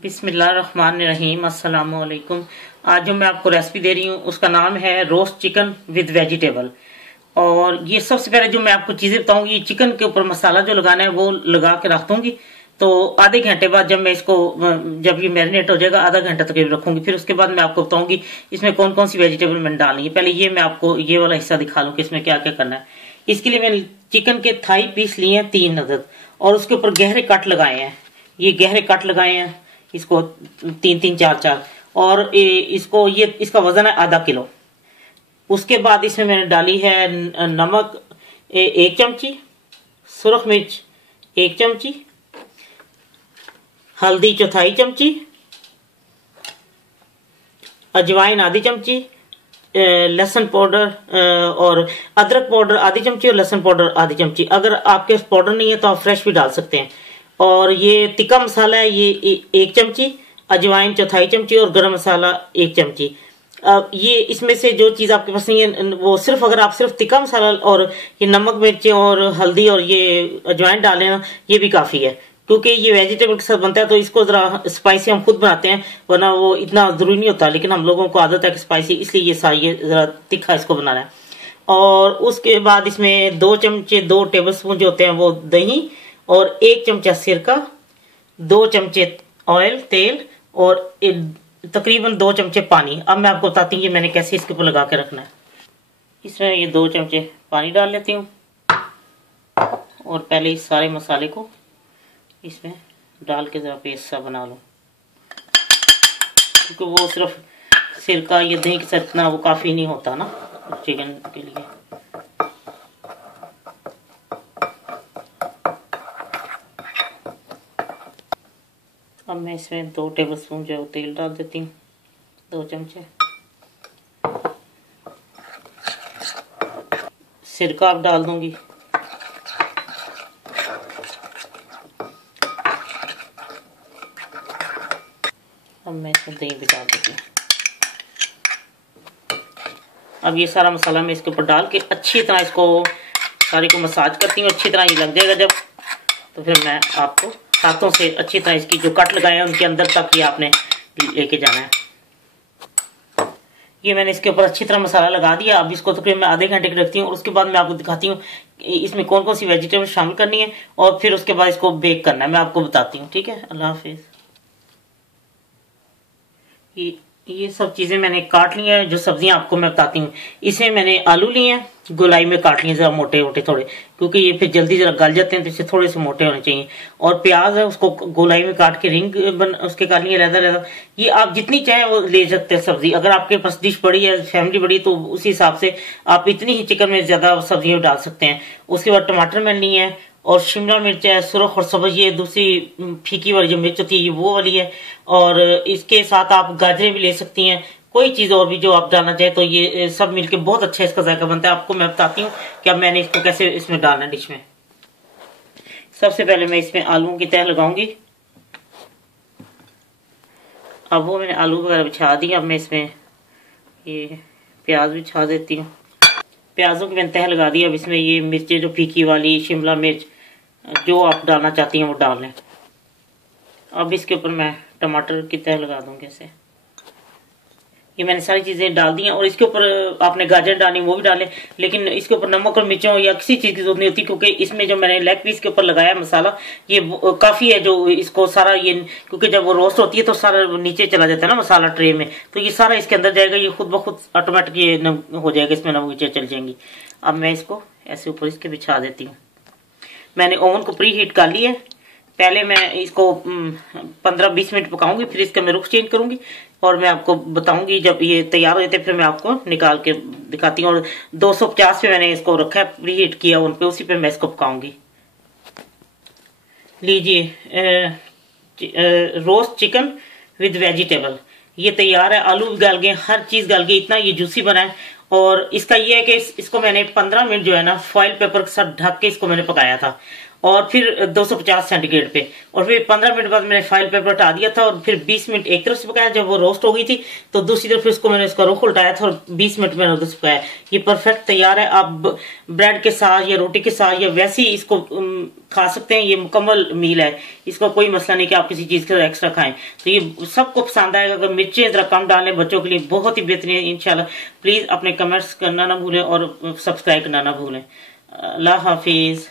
बिस्मिल्लाहिर्रहमानिर्रहीम। अस्सलाम वालेकुम। आज जो मैं आपको रेसिपी दे रही हूँ उसका नाम है रोस्ट चिकन विद वेजिटेबल। और ये सबसे पहले जो मैं आपको चीज़ें बताऊंगी, चिकन के ऊपर मसाला जो लगाना है वो लगा के रख दूंगी। तो आधे घंटे बाद जब मैं इसको जब ये मैरिनेट हो जाएगा आधा घंटा तक रखूंगी। फिर उसके बाद मैं आपको बताऊंगी इसमें कौन कौन सी वेजिटेबल मैंने डालनी है। पहले ये मैं आपको ये वाला हिस्सा दिखा लूँ कि इसमें क्या क्या करना है। इसके लिए मैंने चिकन के थाई पीस लिए हैं 3 अदद और उसके ऊपर गहरे कट लगाए हैं। ये गहरे कट लगाए हैं, इसको 3-3 4-4 और इसको ये इसका वजन है आधा किलो। उसके बाद इसमें मैंने डाली है नमक 1 चमची, सुरख मिर्च 1 चमची, हल्दी चौथाई चमची, अजवाइन आधी चमची, लहसुन पाउडर और अदरक पाउडर आधी चमची और लहसुन पाउडर आधी चमची। अगर आपके पास पाउडर नहीं है तो आप फ्रेश भी डाल सकते हैं। और ये तिक्का मसाला है, ये 1 चमची, अजवाइन चौथाई चमची और गरम मसाला 1 चमची। अब ये इसमें से जो चीज़ आपके पास नहीं है वो सिर्फ अगर आप सिर्फ तिक्का मसाला और ये नमक मिर्च और हल्दी और ये अजवाइन डालें ना, ये भी काफ़ी है। क्योंकि ये वेजिटेबल के साथ बनता है तो इसको ज़रा स्पाइसी हम खुद बनाते हैं, वरना वो इतना ज़रूरी नहीं होता। लेकिन हम लोगों को आदत है कि स्पाइसी, इसलिए ये ज़रा तीखा इसको बनाना है। और उसके बाद इसमें 2 टेबल स्पून जो होते हैं वो दही और 1 चमचा सिरका, 2 चमचे ऑयल तेल और तकरीबन 2 चमचे पानी। अब मैं आपको बताती हूँ कि मैंने कैसे इसके ऊपर लगा के रखना है। इसमें ये 2 चमचे पानी डाल लेती हूँ और पहले इस सारे मसाले को इसमें डाल के ज़रा पेस्ट सा बना लूँ, क्योंकि वो सिर्फ सिरका या दही के साथ इतना वो काफ़ी नहीं होता ना चिकन के लिए। अब मैं इसमें 2 टेबल स्पून जो तेल डाल देती हूँ, 2 चमचे। सिरका अब डाल दूंगी, अब मैं इसमें दही भी डाल देती हूँ। अब ये सारा मसाला मैं इसके ऊपर डाल के अच्छी तरह इसको सारे को मसाज करती हूँ। अच्छी तरह ये लग जाएगा जब, तो फिर मैं आपको हाथों से अच्छी तरह इसकी जो कट लगाए हैं उनके अंदर तक ये आपने लेके जाना है। ये मैंने इसके ऊपर अच्छी तरह मसाला लगा दिया। अब इसको तकरीबन मैं आधे घंटे की रखती हूँ और उसके बाद मैं आपको दिखाती हूँ इसमें कौन कौन सी वेजिटेबल शामिल करनी है और फिर उसके बाद इसको बेक करना है। मैं आपको बताती हूँ, ठीक है। अल्लाह हाफिज। ये सब चीज़ें मैंने काट ली हैं, जो सब्जियां आपको मैं बताती हूँ। इसमें मैंने आलू लिए हैं, गोलाई में काट लिए ज़रा मोटे मोटे थोड़े, क्योंकि ये फिर जल्दी ज़रा गल जाते हैं तो इससे थोड़े से मोटे होने चाहिए। और प्याज है, उसको गोलाई में काट के रिंग उसके काट लिए लहदा। ये आप जितनी चाहें वो ले सकते हैं सब्जी। अगर आपके पास डिश बड़ी है, फैमिली बड़ी, तो उसी हिसाब से आप इतनी ही चिकन में ज़्यादा सब्जियाँ डाल सकते हैं। उसके बाद टमाटर मैंने लिए हैं और शिमला मिर्च है, सुरख और सब्ज, ये दूसरी फीकी वाली जो मिर्च होती है ये वो वाली है। और इसके साथ आप गाजरें भी ले सकती हैं, कोई चीज़ और भी जो आप डालना चाहें। तो ये सब मिलके बहुत अच्छा इसका जायका बनता है। आपको मैं बताती हूँ कि अब मैंने इसको कैसे इसमें डालना है डिश में। सबसे पहले मैं इसमें आलूओं की तह लगाऊंगी। अब वो मैंने आलू वगैरह बिछा दिए। अब मैं इसमें ये प्याज बिछा देती हूँ। प्याजों की मैंने तह लगा दी। अब इसमें ये मिर्चें जो फीकी वाली, शिमला मिर्च, जो आप डालना चाहती हैं वो डाल लें। अब इसके ऊपर मैं टमाटर की तह लगा दूंगी ऐसे। ये मैंने सारी चीज़ें डाल दी हैं और इसके ऊपर आपने गाजर डालनी वो भी डालें, लेकिन इसके ऊपर नमक और मिर्चों या किसी चीज़ की जरूरत नहीं होती, क्योंकि इसमें जो मैंने लेग पीस के ऊपर लगाया मसाला ये काफ़ी है जो इसको सारा ये, क्योंकि जब वो रोस्ट होती है तो सारा नीचे चला जाता है ना मसाला ट्रे में, तो ये सारा इसके अंदर जाएगा। ये खुद ब खुद ऑटोमेटिक ये हो जाएगा, इसमें नमक चल जाएंगी। अब मैं इसको ऐसे ऊपर इसके बिछा देती हूँ। मैंने ओवन को प्री हीट कर लिया है। पहले मैं इसको 15-20 मिनट पकाऊंगी, फिर इसका मैं रुख चेंज करूंगी और मैं आपको बताऊंगी जब ये तैयार हो जाते फिर मैं आपको निकाल के दिखाती हूँ। और 250 पे मैंने इसको रखा है, प्री हीट किया ओवन पे, उसी पे मैं इसको पकाऊंगी। लीजिए रोस्ट चिकन विद वेजिटेबल ये तैयार है। आलू गल गए, हर चीज़ गल गई, इतना ये जूसी बना है। और इसका ये है कि इसको मैंने 15 मिनट जो है ना फॉइल पेपर के साथ ढक के इसको मैंने पकाया था। और फिर 250 सेंटीग्रेड पे, और फिर 15 मिनट बाद मैंने फाइल पेपर हटा दिया था, और फिर 20 मिनट एक तरफ से पकाया। जब वो रोस्ट हो गई थी तो दूसरी तरफ इसको मैंने इसका रुख उल्टाया था और 20 मिनट मैंने उधर से पकाया। ये परफेक्ट तैयार है। आप ब्रेड के साथ या रोटी के साथ या वैसे ही इसको खा सकते हैं। ये मुकम्मल मील है, इसका कोई मसला नहीं कि आप किसी चीज के एक्स्ट्रा खाएं। तो ये सबको पसंद आएगा। अगर मिर्चें जरा कम डालें बच्चों के लिए, बहुत ही बेहतरीन है इंशाल्लाह। प्लीज अपने कमेंट्स करना ना भूलें और सब्सक्राइब करना ना भूलें। अल्लाह हाफिज।